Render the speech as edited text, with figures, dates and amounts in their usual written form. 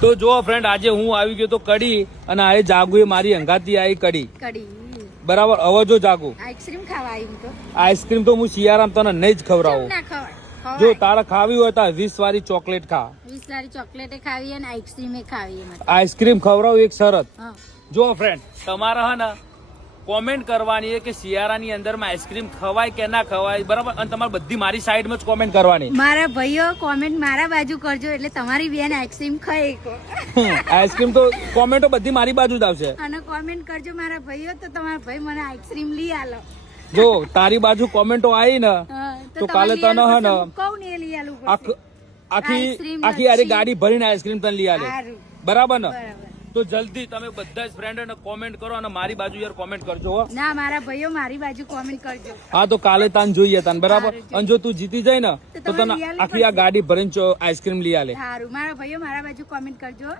તો જો ફ્રેન્ડ આજે હું આવી ગયો તો કડી અને આ જાગુ એ મારી અંગાતી આવી કડી બરાબર. હવે જો જાગુ આઈસ્ક્રીમ ખાવા આવી તો આઈસ્ક્રીમ તો હું શિયારામ તને નહીં જ ખવડાવું. ના ખવાય. જો તારે ખાવી હોય તો 20 વાળી ચોકલેટ ખા. 20 વાળી ચોકલેટ ખાવી અને આઈસ્ક્રીમ ખાવી. આઈસ્ક્રીમ ખવડાવું એક શરત. હા જો ફ્રેન્ડ તમારે હે ને કોમેન્ટ કરવાની છે કે શિયાળાની અંદરમાં આઈસ્ક્રીમ ખવાય કે ના ખવાય, બરાબર. અને તમારે બધી મારી સાઈડમાં જ કોમેન્ટ કરવાની. મારા ભાઈઓ કોમેન્ટ મારા બાજુ કરજો એટલે તમારી બેન આઈસ્ક્રીમ ખાઈ આઈસ્ક્રીમ તો કોમેન્ટો બધી મારી બાજુ જ આવશે. અને કોમેન્ટ કરજો મારા ભાઈઓ તો તમારા ભાઈ મને આઈસ્ક્રીમ લઈ આલો. જો તારી બાજુ કોમેન્ટો આવી ને તો કાલે તને હે ને કહું ને લઈ આલું આખી આરી ગાડી ભરીને આઈસ્ક્રીમ તને લઈ આલે, બરાબર ને. બરાબર. તો જલ્દી તમે બધા જ ફ્રેન્ડ કોમેન્ટ કરો અને મારી બાજુ યાર કોમેન્ટ કરજો હો. ના મારા ભાઈઓ મારી બાજુ કોમેન્ટ કરજો. હા તો કાલે તાન જોઈએ તાન, બરાબર. અને જો તું જીતી જાય ને તો તને આખી આ ગાડી ભરીને આઈસ્ક્રીમ લઈ આલે. સારું મારા ભાઈઓ મારા બાજુ કોમેન્ટ કરજો.